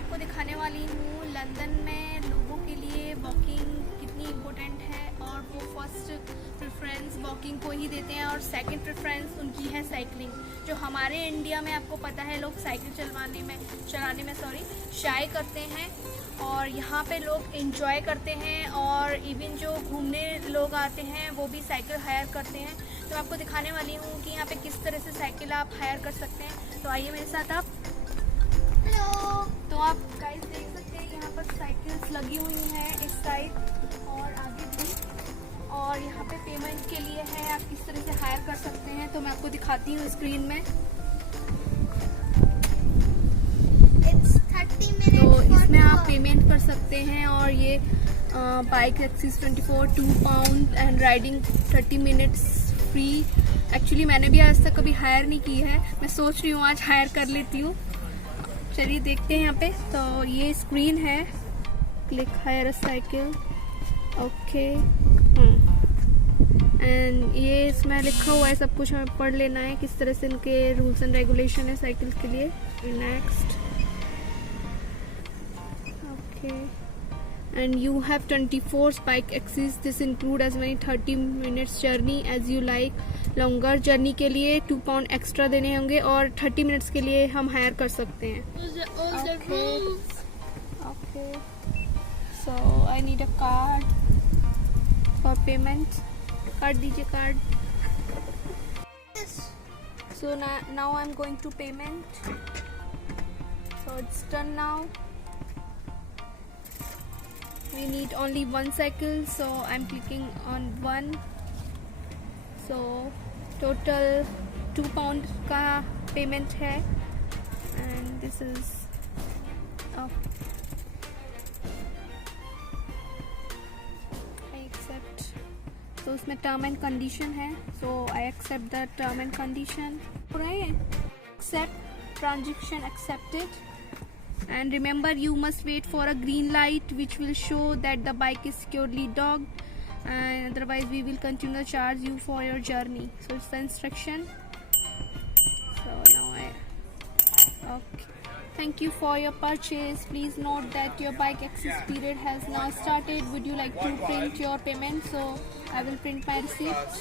आपको दिखाने वाली हूँ लंदन में लोगों के लिए वॉकिंग कितनी इम्पोर्टेंट है, और वो फर्स्ट प्रेफरेंस वॉकिंग को ही देते हैं और सेकंड प्रेफरेंस उनकी है साइकिलिंग। जो हमारे इंडिया में आपको पता है लोग साइकिल चलाने में शाय करते हैं, और यहाँ पे लोग एंजॉय करते हैं, और इवन जो घूमने लोग आते हैं वो भी साइकिल हायर करते हैं। तो आपको दिखाने वाली हूँ कि यहाँ पे किस तरह से साइकिल आप हायर कर सकते हैं। तो आइए मेरे साथ आप। हेलो, तो आप गाइस देख सकते हैं यहाँ पर साइकिल्स लगी हुई हैं इस साइड और आगे भी, और यहाँ पे पेमेंट के लिए है आप किस तरह से हायर कर सकते हैं। तो मैं आपको दिखाती हूँ स्क्रीन में। तो इसमें आप पेमेंट कर सकते हैं, और ये bike axis 24 2 pound and riding 30 minutes free. Actually मैंने भी आज तक कभी हायर नहीं की है, मैं सोच रही हूँ आज हायर कर लेती हूँ। चलिए देखते हैं यहाँ पे। तो ये स्क्रीन है, click higher a cycle, okay. And ये इसमें लिखा हुआ है सब कुछ, हमें पढ़ लेना है किस तरह से इनके रूल्स एंड रेगुलेशन है साइकिल के लिए। Next, and you have 24 bike axis. This include as many 30 minutes journey as you like. longer journey के लिए 2 pound extra देने होंगे, और 30 minutes के लिए हम हायर कर सकते हैं। Okay. So I need a card for payment. Card दीजिए, card. So now I'm going to payment. So it's done now. We need only one cycle, so I'm clicking on one. So total 2 pound का payment है, and this is I accept. तो उसमें term and condition है, so I accept the term and condition. पूरा है, accept transaction accepted. And remember, you must wait for a green light which will show that the bike is securely docked, and otherwise we will continue to charge you for your journey. So it's the instruction. So now okay. Thank you for your purchase. Please note that your bike access period has now started. Would you like to print your payment? So I will print my receipt.